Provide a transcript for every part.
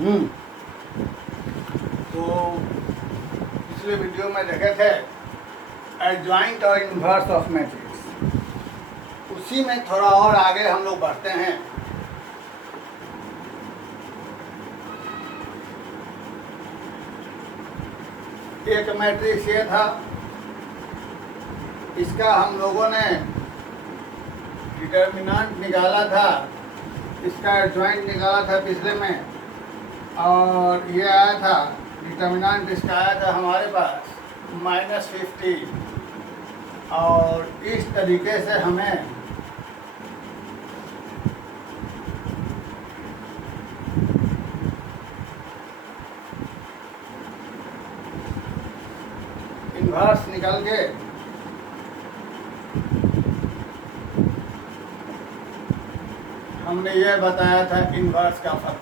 तो पिछले वीडियो में देखे थे एडजॉइंट और इन्वर्स ऑफ मैट्रिक्स, उसी में थोड़ा और आगे हम लोग बढ़ते हैं। एक मैट्रिक्स ये था, इसका हम लोगों ने डिटर्मिनेंट निकाला था, इसका एडजॉइंट निकाला था पिछले में, और ये आया था डिटर्मिनेंट, इसका आया था हमारे पास -50। और इस तरीके से हमें इन्वर्स निकल के हमने ये बताया था इन्वर्स का फर्क।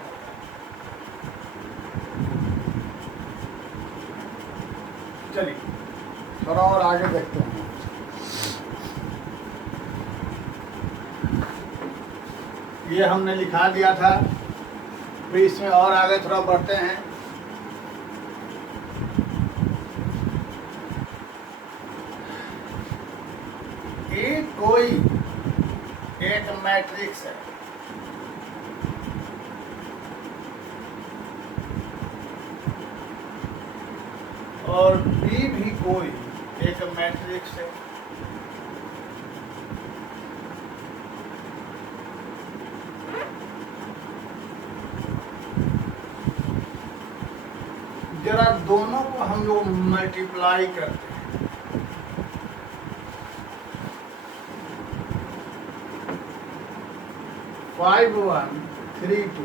चलिए थोड़ा और आगे देखते हैं। ये हमने लिखा दिया था, फिर इसमें और आगे थोड़ा बढ़ते हैं। ये कोई एक मैट्रिक्स है, और बी भी कोई एक मैट्रिक्स है। जरा दोनों को हम लोग मल्टीप्लाई करते हैं। फाइव 1 3 2,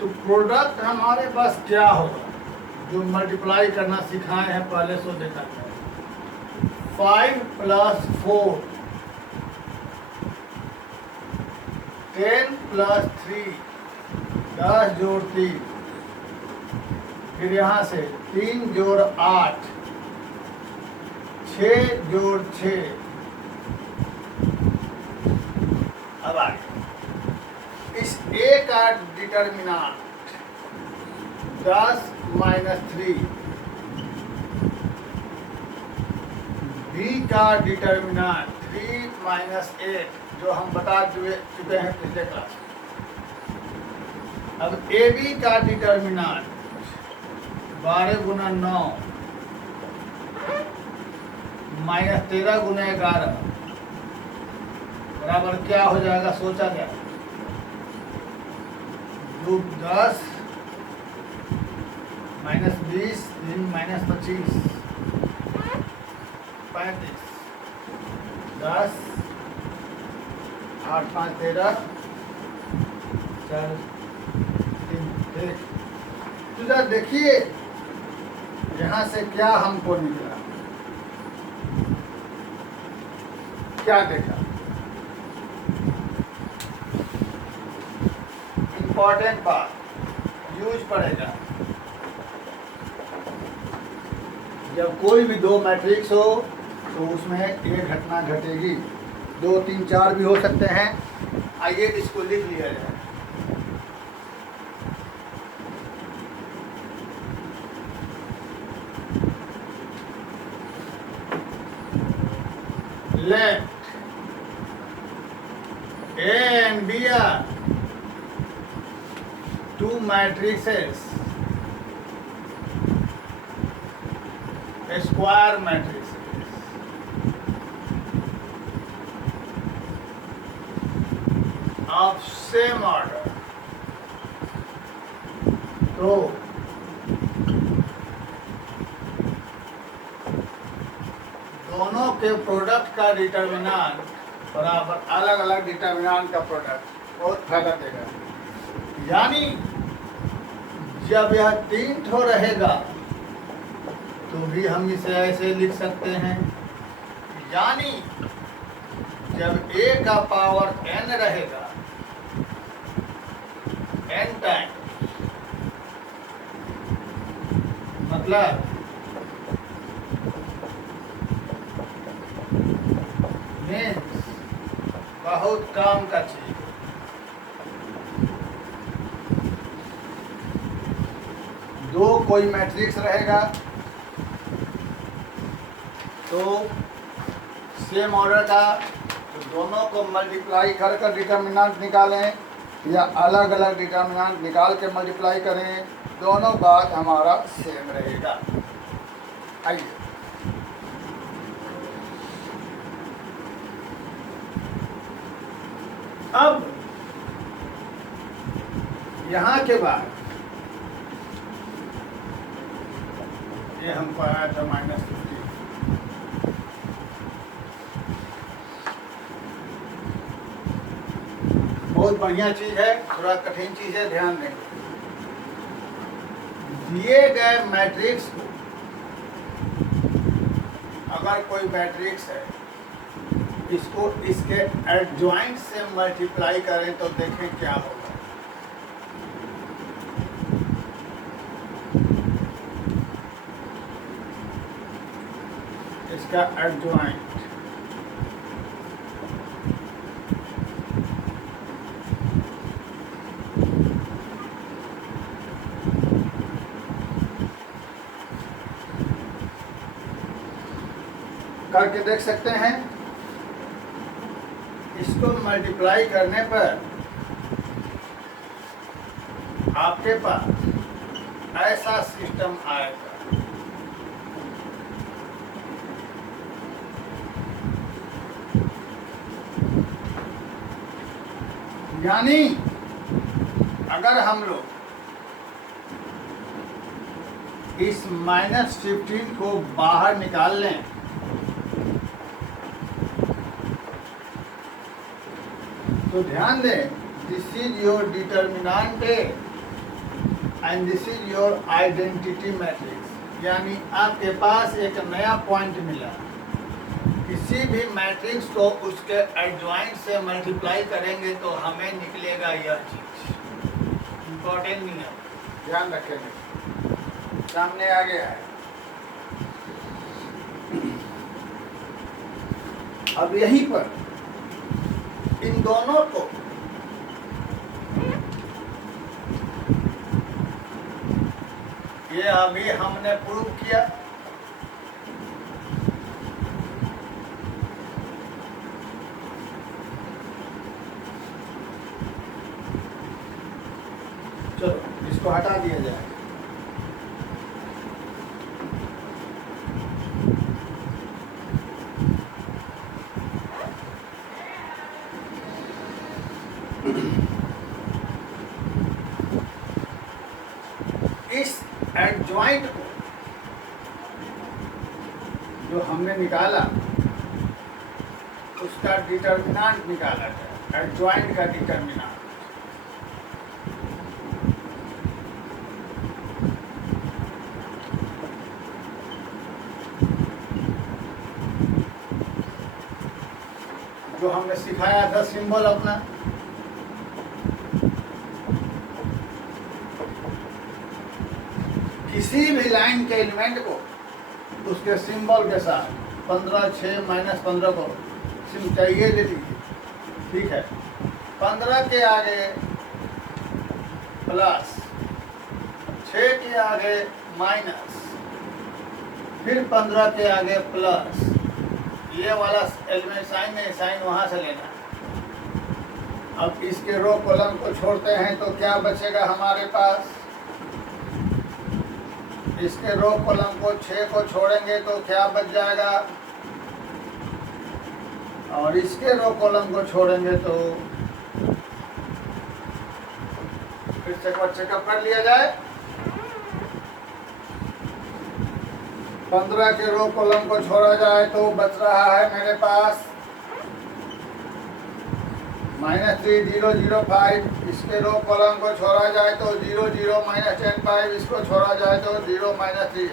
तो प्रोडक्ट हमारे पास क्या होगा, जो मल्टीप्लाई करना सिखाए हैं पहले सो देखा था। 5 + 4 10 + 3 10 जोड़ 3, फिर यहाँ से 3 जोड़ 8 6 जोड़ 6। अब आगे इस ए का डिटर्मिनेंट 10 - 3, बी का डिटर्मिनेंट 3 - 8, जो हम बता चुके हैं पिछले क्लास में। अब ए बी का डिटर्मिनेंट 12 × 9 - 13 × 11 बराबर क्या हो जाएगा, सोचा जाए। 2 10 - 20 - 25 35 10 8 5 13 4 3 1। तो जरा देखिए यहाँ से क्या हमको निकला, क्या देखा। इंपॉर्टेंट बात यूज पड़ेगा। जब कोई भी दो मैट्रिक्स हो तो उसमें एक घटना घटेगी, 2 3 4 भी हो सकते हैं। आइए इसको लिख लिया जाए। Let A and B are two matrices, square matrices, of same order. तो दोनों के प्रोडक्ट का डिटर्मिनेंट बराबर अलग अलग डिटर्मिनेंट का प्रोडक्ट बहुत फायदा देगा। यानी जब यह 3 ठो रहेगा तो भी हम इसे ऐसे लिख सकते हैं, यानी जब a का पावर n रहेगा n टाइम, मतलब मीन्स बहुत काम का चीज। दो कोई मैट्रिक्स रहेगा तो सेम ऑर्डर का, तो दोनों को मल्टीप्लाई कर कर डिटर्मिनेंट निकालें या अलग अलग डिटर्मिनेंट निकाल के मल्टीप्लाई करें, दोनों बात हमारा सेम रहेगा। आइए अब यहाँ के बाद ये हमको आया था -50। बहुत बढ़िया चीज है, थोड़ा कठिन चीज है, ध्यान दें। दिए गए मैट्रिक्स को अगर कोई मैट्रिक्स है, इसको इसके एडजॉइंट से मल्टीप्लाई करें तो देखें क्या होगा। इसका एडजॉइंट करके देख सकते हैं। इसको मल्टीप्लाई करने पर आपके पास ऐसा सिस्टम आएगा। यानी अगर हम लोग इस -15 को बाहर निकाल लें तो ध्यान दें, this is your determinant and this is your identity matrix. यानी आपके पास एक नया पॉइंट मिला। किसी भी मैट्रिक्स को उसके एडजॉइंट से मल्टीप्लाई करेंगे तो हमें निकलेगा यह चीज। इम्पोर्टेंट नहीं है, ध्यान रखेंगे। सामने आ गया है। अब यहीं पर इन दोनों को ये अभी हमने प्रूव किया। चलो इसको हटा दिया जाए। इस एडजॉइंट को जो हमने निकाला उसका डिटर्मिनेंट निकाला जाए, एडजॉइंट का डिटर्मिनेंट। जो हमने सिखाया था सिंबल अपना, किसी भी लाइन के एलिमेंट को उसके सिंबल के साथ 15, 6, -15 को सिम चाहिए दे दीजिए, ठीक है। 15 के आगे प्लस, 6 के आगे माइनस, फिर 15 के आगे प्लस। ये वाला एलिमेंट साइन नहीं, साइन वहां से लेना। अब इसके रो कॉलम को छोड़ते हैं तो क्या बचेगा हमारे पास? इसके रो कॉलम को 6 को छोड़ेंगे तो क्या बच जाएगा, और इसके रो कॉलम को छोड़ेंगे तो फिर से एक बार चेकअप कर लिया जाए। 15 के रो कॉलम को छोड़ा जाए तो बच रहा है मेरे पास -3, 0, 0, 5। इसके रो कॉलम को छोड़ा जाए तो 0, 0, -10, 5। इसको छोड़ा जाए तो 0, -3।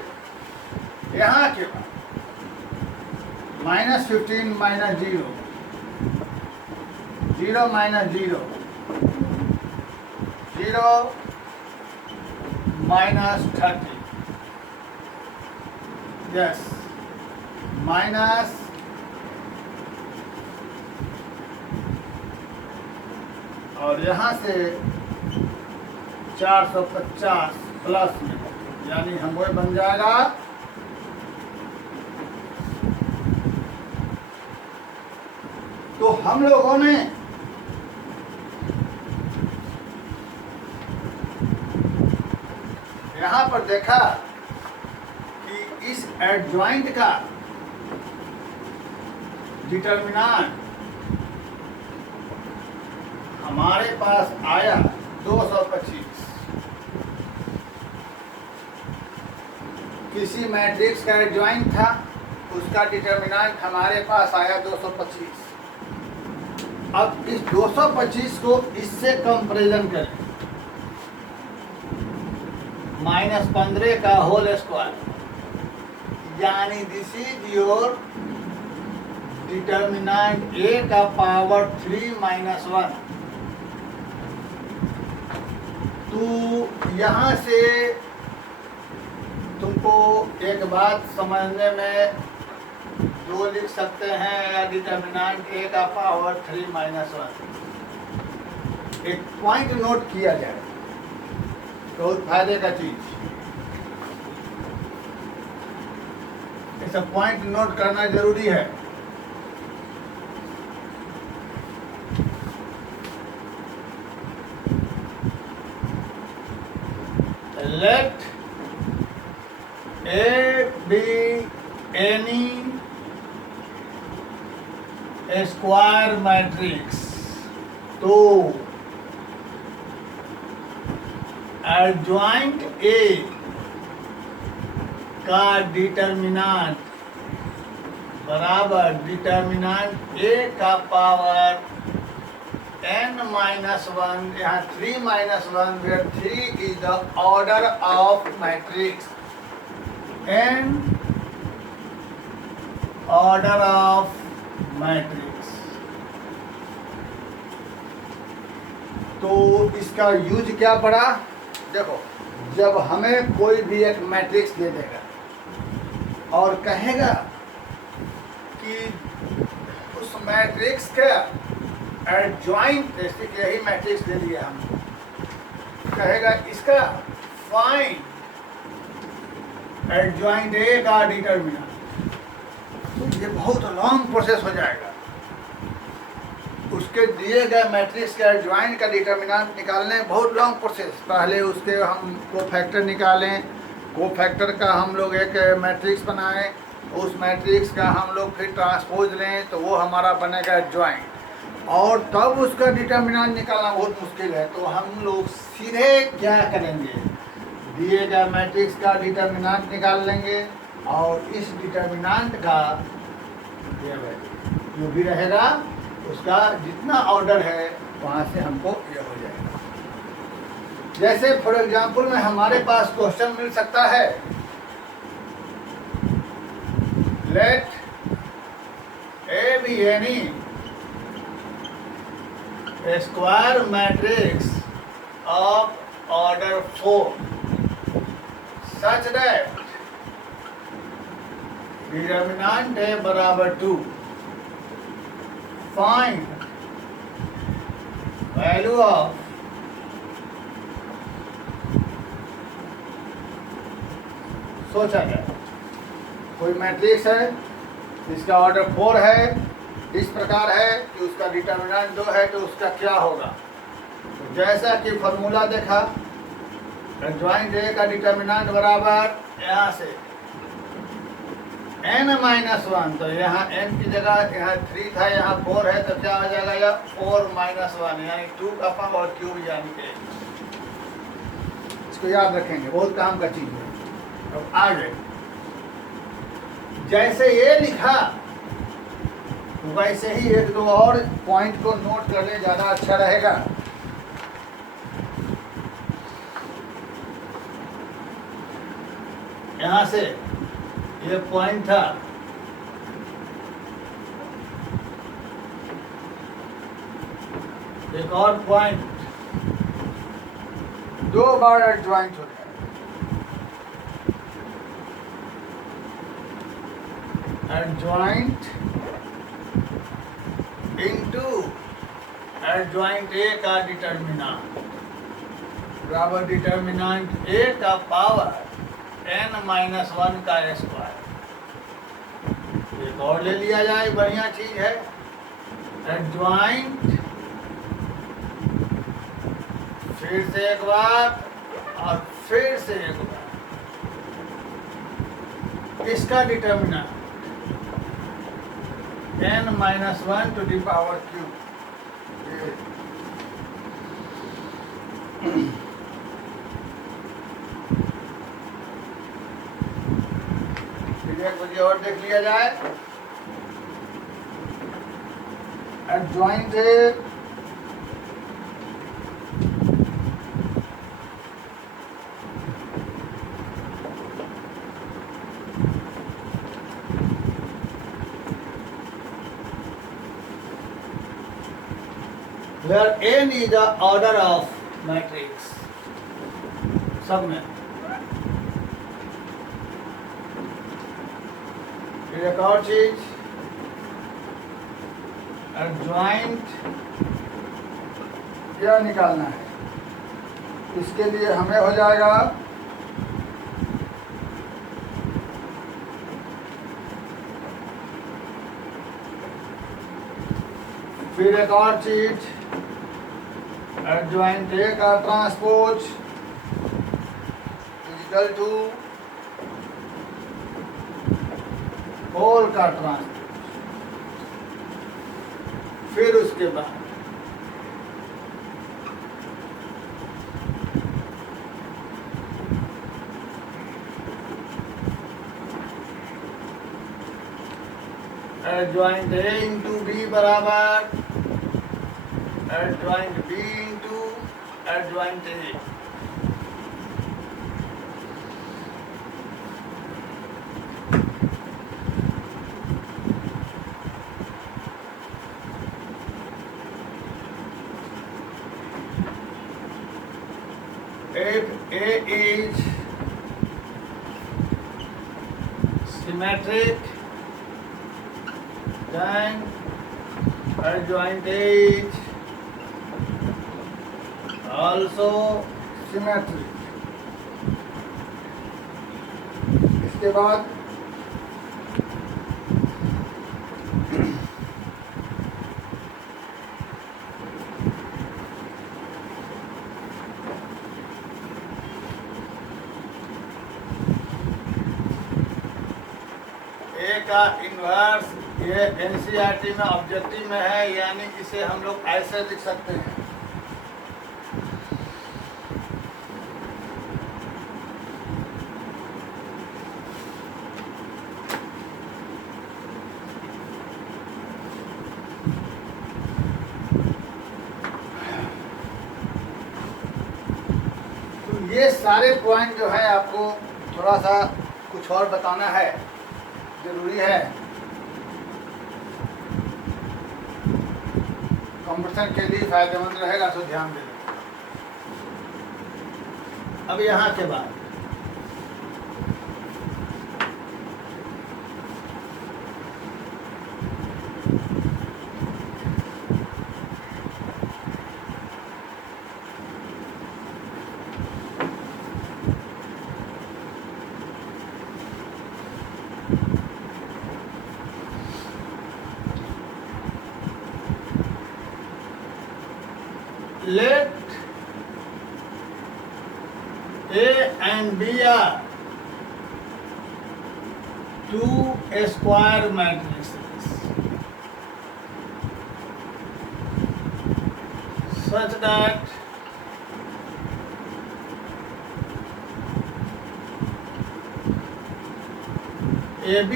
यहाँ के बाद -15 -0, 0, -0, 0, -30। यस, और यहाँ से 450 प्लस में, यानी हम वो बन जाएगा तो हम लोगों ने यहाँ पर देखा कि इस एडजॉइंट का डिटर्मिनेंट हमारे पास आया 225। किसी मैट्रिक्स का एडजॉइंट था, उसका डिटर्मिनेंट हमारे पास आया 225। अब इस 225 को इससे कंपैरिजन करें, -15 का होल स्क्वायर, यानी this is your determinant a का पावर 3 - 1। तो यहाँ से तुमको एक बात समझने में 2 लिख सकते हैं, या डिटर्मिनेंट a का पावर 3 - 1। एक पॉइंट नोट किया जाए, बहुत फायदे का चीज। ये सब पॉइंट नोट करना जरूरी है। Let A be any square matrix, तो एडजॉइंट A का डिटर्मिनेंट बराबर डिटर्मिनेंट A का पावर n - 1, यहाँ 3 - 1, where 3 is the order of matrix, n order of matrix। तो इसका यूज क्या पड़ा? देखो, जब हमें कोई भी एक मैट्रिक्स दे देगा और कहेगा कि उस मैट्रिक्स का एडजॉइंट, जैसे कि यही मैट्रिक्स दे दिया हम, कहेगा इसका फाइंड एडजॉइंट A का डिटर्मिनेंट, तो ये बहुत लॉन्ग प्रोसेस हो जाएगा। उसके दिए गए मैट्रिक्स के एडजॉइंट का डिटर्मिनेंट निकालने बहुत लॉन्ग प्रोसेस। पहले उसके हम कोफैक्टर निकालें, कोफैक्टर का हम लोग एक मैट्रिक्स बनाएं, उस मैट्रिक्स का हम लोग फिर ट्रांसपोज लें, तो वो हमारा बनेगा एडजॉइंट, और तब उसका डिटर्मिनेंट निकालना बहुत मुश्किल है। तो हम लोग सीधे क्या करेंगे, दिए गए मैट्रिक्स का डिटर्मिनेंट निकाल लेंगे, और इस डिटर्मिनेंट का जो भी रहेगा उसका जितना ऑर्डर है वहाँ से हमको ये हो जाएगा। जैसे फॉर एग्जांपल में हमारे पास क्वेश्चन मिल सकता है, let A be any square matrix of order 4 such that determinant A बराबर 2, फाइंड वैल्यू ऑफ सोचा जाए कोई मैट्रिक्स है जिसका ऑर्डर 4 है, इस प्रकार है कि उसका डिटर्मिनेंट 2 है, तो उसका क्या होगा। तो जैसा कि फॉर्मूला देखा, एडजॉइंट A का डिटर्मिनेंट बराबर यहाँ से n - 1, तो यहाँ n की जगह यहाँ 3 था, यहाँ 4 है, तो क्या हो जाएगा, यह 4 - 1, यानी 2 का पावर क्यूब, यानी कि इसको याद रखेंगे, बहुत काम का चीज है। अब आगे जैसे ये लिखा वैसे ही 1-2 और पॉइंट को नोट कर ले, ज़्यादा अच्छा रहेगा। यहाँ से ये पॉइंट था, एक और पॉइंट, 2 बार एडजॉइंट हो गया। एडजॉइंट इनटू एडजॉइंट ए का डिटर्मिनांट बराबर डिटर्मिनांट ए का पावर n-1 का स्क्वायर। एक और ले लिया जाए, बढ़िया चीज है। एडजॉइंट, फिर से एक बार और फिर से एक बार, इसका determinant n-1 to the power q। एक बजे और देख लिया जाए। Adjoint where n is the order of matrix सब में। फिर एक और चीज, एडजॉइंट यह निकालना है। इसके लिए हमें हो जाएगा फिर एक और चीज, एडजॉइंट ए का ट्रांसपोज इक्वल टू होल का ट्रांसपोज। फिर उसके बाद एडजॉइंट ए इंटू बी बराबर adjoint B into adjoint A. If A is symmetric, then adjoint A is also symmetric। इसके बाद ए का इन्वर्स, ये एनसीईआरटी में ऑब्जेक्टिव में है, यानी इसे हम लोग ऐसे लिख सकते हैं। तो ये सारे पॉइंट जो है आपको थोड़ा सा कुछ और बताना है, जरूरी है। कंपटीशन के लिए फायदेमंद रहेगा, तो ध्यान दें। अब यहाँ के बाद let A and B are two square matrices such that AB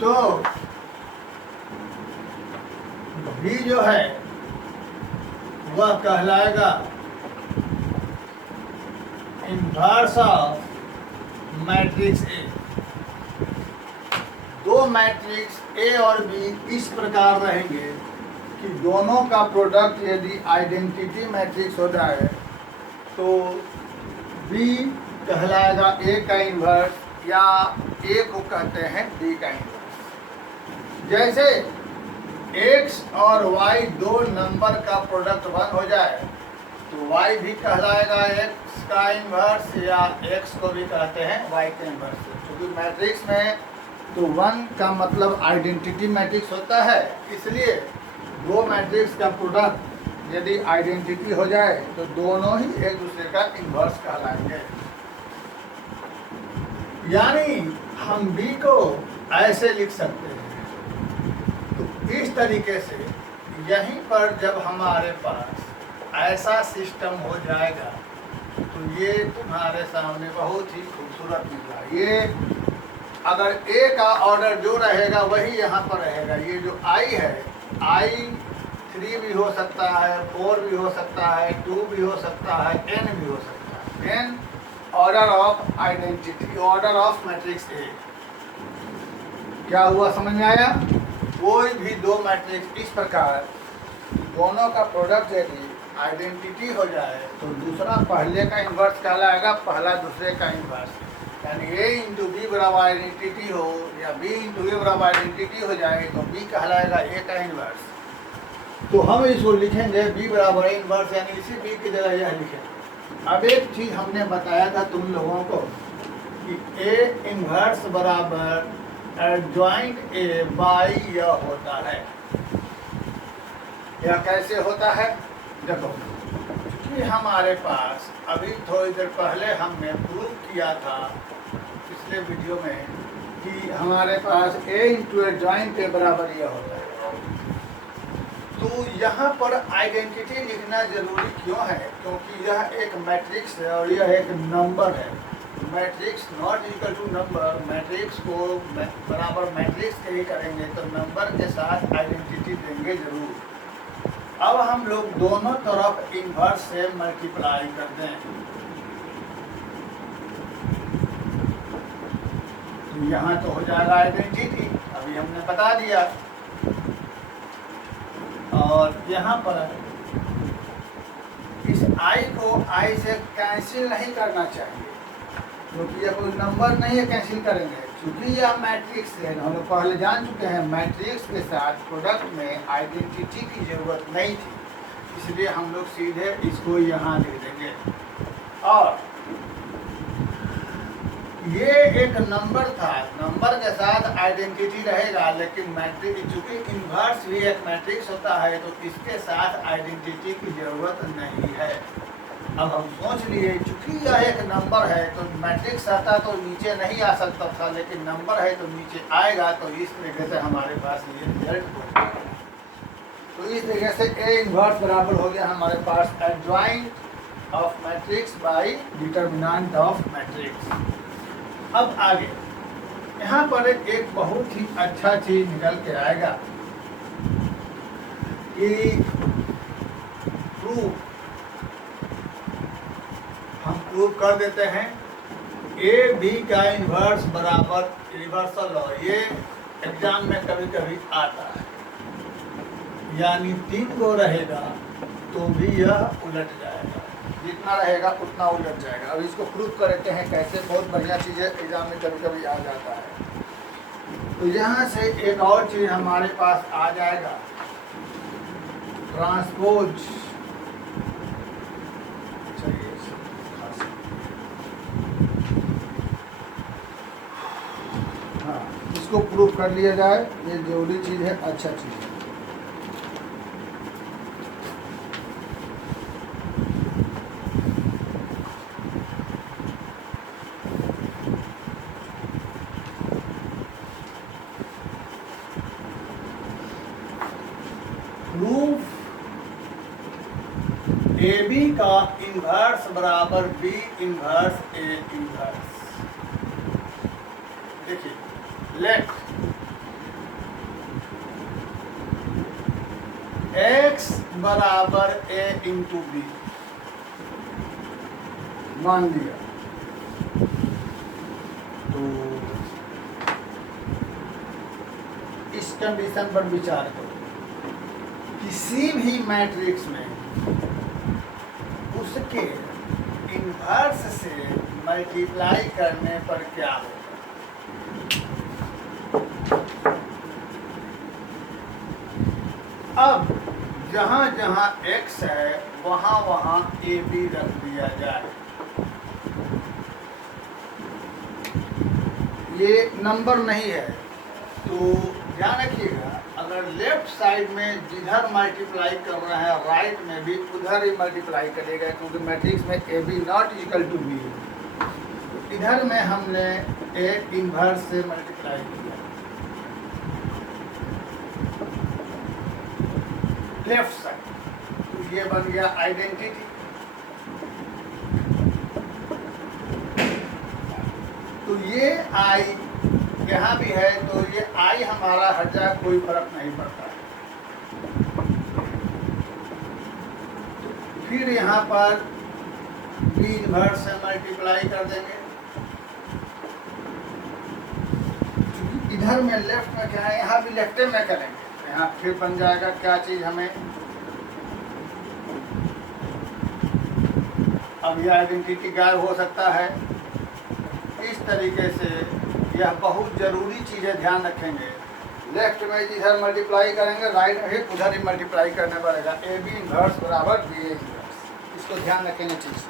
तो B जो है वह कहलाएगा इन्वर्स ऑफ मैट्रिक्स ए। दो मैट्रिक्स ए और बी इस प्रकार रहेंगे कि दोनों का प्रोडक्ट यदि आइडेंटिटी मैट्रिक्स हो जाए तो बी कहलाएगा ए का इन्वर्स, या ए को कहते हैं बी का इन्वर्स। जैसे x और y दो नंबर का प्रोडक्ट 1 हो जाए तो y भी कहलाएगा x का इन्वर्स, या x को भी कहते हैं y का इन्वर्स। क्योंकि मैट्रिक्स में तो 1 का मतलब आइडेंटिटी मैट्रिक्स होता है, इसलिए दो मैट्रिक्स का प्रोडक्ट यदि आइडेंटिटी हो जाए तो दोनों ही एक दूसरे का इन्वर्स कहलाएंगे। यानी हम b को ऐसे लिख सकते हैं। तो इस तरीके से यहीं पर जब हमारे पास ऐसा सिस्टम हो जाएगा तो ये तुम्हारे सामने बहुत ही खूबसूरत निकला। ये अगर a का ऑर्डर जो रहेगा वही यहाँ पर रहेगा। ये जो i है, i 3 भी हो सकता है, 4 भी हो सकता है, 2 भी हो सकता है, n भी हो सकता है। n order of identity, order of matrix A। क्या हुआ, समझ में आया? कोई भी दो मैट्रिक्स इस प्रकार दोनों का प्रोडक्ट यदि आइडेंटिटी हो जाए तो दूसरा पहले का इन्वर्स कहलाएगा, पहला दूसरे का इन्वर्स। यानी A इंटू बी बराबर आइडेंटिटी हो या B इंटू ए बराबर आइडेंटिटी हो जाए तो B कहलाएगा A का इन्वर्स। तो हम इसको लिखेंगे B बराबर इन्वर्स, यानी इसी B की जगह यह लिखेंगे। अब एक चीज हमने बताया था तुम लोगों को कि A इन्वर्स बराबर एडजॉइंट A बाई यह होता है। यह कैसे होता है? देखो, कि हमारे पास अभी थोड़ी देर पहले हमने प्रूव किया था पिछले वीडियो में कि हमारे पास A इंटू एडजॉइंट A बराबर यह होता है। तो यहाँ पर आइडेंटिटी लिखना जरूरी क्यों है? क्योंकि यह एक मैट्रिक्स है और यह एक नंबर है। Matrix not equal to number, matrix को बराबर मैट्रिक्स के ही करेंगे तो नंबर के साथ आइडेंटिटी देंगे जरूर। अब हम लोग दोनों तरफ इन्वर्स से मल्टीप्लाई कर दें तो यहाँ तो हो जाएगा आइडेंटिटी, अभी हमने बता दिया। और यहाँ पर इस i को i से कैंसिल नहीं करना चाहिए क्योंकि यह कोई नंबर नहीं है कैंसिल करेंगे। क्योंकि यह मैट्रिक्स है, हम लोग पहले जान चुके हैं मैट्रिक्स के साथ प्रोडक्ट में आइडेंटिटी की जरूरत नहीं थी, इसलिए हम लोग सीधे इसको यहाँ लिख देंगे। और ये एक नंबर था, नंबर के साथ आइडेंटिटी रहेगा, लेकिन मैट्रिक्स चूंकि इन्वर्स भी एक मैट्रिक्स होता है तो इसके साथ आइडेंटिटी की जरूरत नहीं है। अब हम सोच लिए चूंकि यह एक नंबर है तो मैट्रिक्स आता तो नीचे नहीं आ सकता था, लेकिन नंबर है तो नीचे आएगा। तो इस तरीके से हमारे पास ये रिजल्ट हो गया। तो इस तरीके से A इन्वर्स बराबर हो गया हमारे पास adjoint of matrix by determinant of matrix. अब आगे यहाँ पर एक बहुत ही अच्छा चीज निकल के आएगा कि प्रूफ हम प्रूफ कर देते हैं A B का इन्वर्स बराबर रिवर्सल लॉ। ये एग्जाम में कभी कभी आता है, यानी 3 गो रहेगा तो भी यह उलट जाएगा, जितना रहेगा उतना उलट जाएगा। अब इसको प्रूफ करते हैं कैसे, बहुत बढ़िया चीज़ है, एग्जाम में कभी कभी आ जाता है। तो यहाँ से एक और चीज़ हमारे पास आ जाएगा, ट्रांसपोज। हाँ, इसको प्रूफ कर लिया जाए, ये जरूरी चीज़ है, अच्छा चीज़ है। प्रूफ AB का इन्वर्स बराबर B इन्वर्स A इन्वर्स। देखिए, लेट X बराबर A इंटू B मान लिया, तो इस कंडीशन पर विचार करो, किसी भी मैट्रिक्स में उसके इन्वर्स से मल्टीप्लाई करने पर क्या होगा? अब जहाँ जहाँ x है वहाँ वहाँ ए बी रख दिया जाए। ये नंबर नहीं है, तो ध्यान रखिएगा, अगर लेफ्ट साइड में जिधर मल्टीप्लाई कर रहे हैं राइट में भी उधर ही मल्टीप्लाई करेगा, क्योंकि मैट्रिक्स में A B not equal to B. इधर में हमने ए इनवर्स से मल्टीप्लाई किया लेफ्ट साइड, तो ये बन गया आइडेंटिटी। तो ये आई यहाँ भी है, तो ये आई हमारा हट जाए, कोई फर्क नहीं पड़ता है। फिर यहाँ पर बी इनवर्स से मल्टीप्लाई कर देंगे। इधर में लेफ्ट में क्या है, यहाँ भी लेफ्ट में करेंगे, यहाँ फिर बन जाएगा क्या चीज हमें, अब यह आइडेंटिटी गायब हो सकता है। इस तरीके से यह बहुत ज़रूरी चीज़ें ध्यान रखेंगे। लेफ्ट में जिधर मल्टीप्लाई करेंगे राइट में भी उधर ही मल्टीप्लाई करना पड़ेगा। ए बी इनवर्स बराबर बी ए इनवर्स, इसको ध्यान रखेंगे। चीज़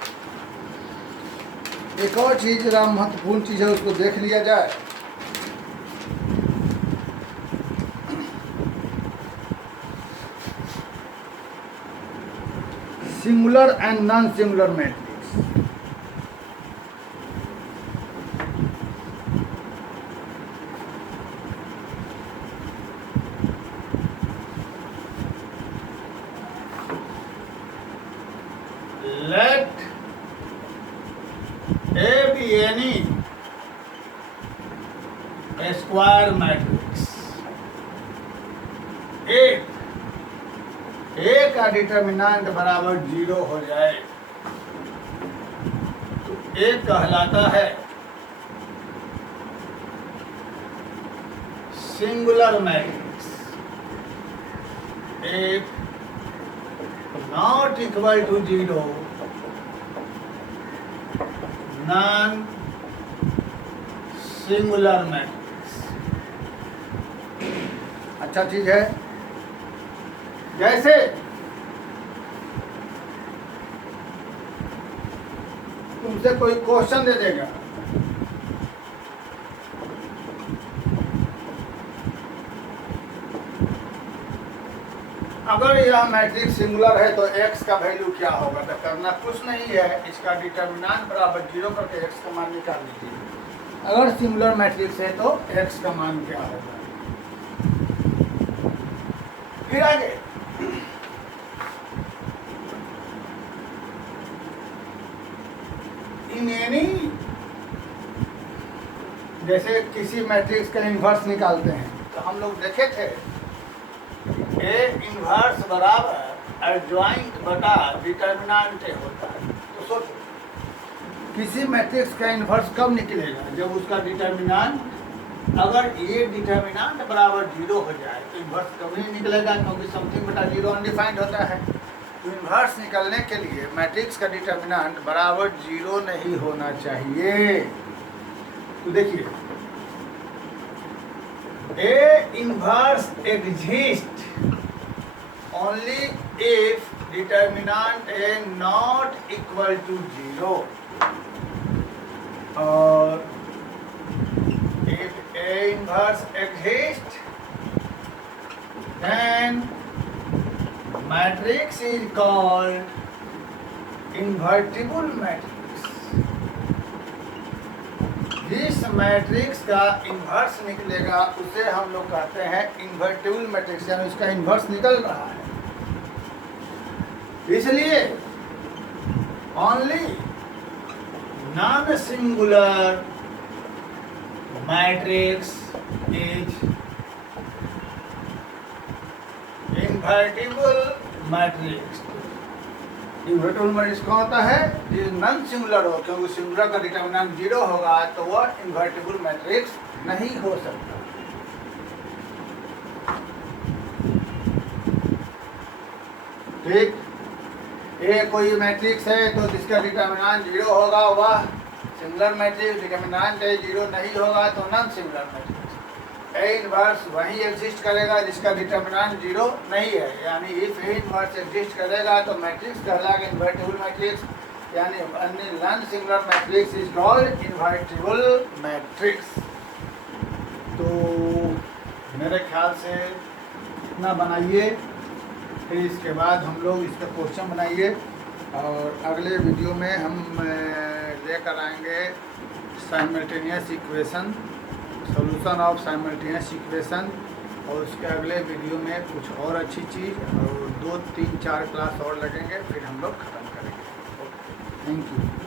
एक और चीज़ जरा महत्वपूर्ण चीज़ है, उसको देख लिया जाए। Singular and non singular matrix. Let A be any square matrix। A का डिटर्मिनेंट बराबर 0 हो जाए तो A कहलाता है singular matrix. A not equal to 0 non singular matrix. अच्छा चीज है, जैसे तुमसे कोई क्वेश्चन दे देगा, अगर यह मैट्रिक्स सिंगुलर है तो x का वैल्यू क्या होगा, तो करना कुछ नहीं है, इसका डिटर्मिनेंट बराबर 0 करके x का मान निकाल लीजिए। अगर सिंगुलर मैट्रिक्स है तो x का मान क्या होगा। फिर आगे इन एनी, जैसे किसी मैट्रिक्स का इन्वर्स निकालते हैं तो हम लोग देखे थे ए इनवर्स बराबर एडजॉइंट बटा डिटर्मिनेंट होता है। तो सोचो किसी मैट्रिक्स का इनवर्स कब निकलेगा, जब उसका डिटर्मिनेंट, अगर ये डिटर्मिनेंट बराबर 0 हो जाए तो इनवर्स कभी नहीं निकलेगा, क्योंकि समथिंग बटा 0 अनडिफाइंड होता है। तो इनवर्स निकलने के लिए मैट्रिक्स का डिटर्मिनेंट बराबर 0 नहीं होना चाहिए। तो देखिए A inverse exists only if determinant A not equal to 0, और if A inverse exists then matrix is called invertible matrix। जिस मैट्रिक्स का इन्वर्स निकलेगा उसे हम लोग कहते हैं इन्वर्टिबल मैट्रिक्स, यानी उसका इन्वर्स निकल रहा है। इसलिए only non singular matrix is invertible matrix. Invertible matrix कौन होता है, जो नॉन सिंगुलर हो, क्योंकि सिंगुलर का डिटर्मिनेंट 0 होगा तो वह इन्वर्टिबल मैट्रिक्स नहीं हो सकता। ठीक, ये कोई मैट्रिक्स है तो जिसका डिटर्मिनेंट 0 होगा वह सिंगुलर मैट्रिक्स, डिटर्मिनेंट 0 नहीं होगा तो non singular matrix. A inverse वही एग्जिस्ट करेगा जिसका डिटर्मिनेंट 0 नहीं है, यानी इफ ए इनवर्स एग्जिस्ट करेगा तो मैट्रिक्स कहलाएगा इन्वर्टिबल मैट्रिक्स, यानी अन्य non singular matrix is called invertible matrix. तो मेरे ख्याल से इतना बनाइए, फिर इसके बाद हम लोग इसका क्वेश्चन बनाइए और अगले वीडियो में हम लेकर आएंगे simultaneous equation, solution of simultaneous equation, और उसके अगले वीडियो में कुछ और अच्छी चीज़, और 2, 3, 4 क्लास और लगेंगे, फिर हम लोग ख़त्म करेंगे। Thank you.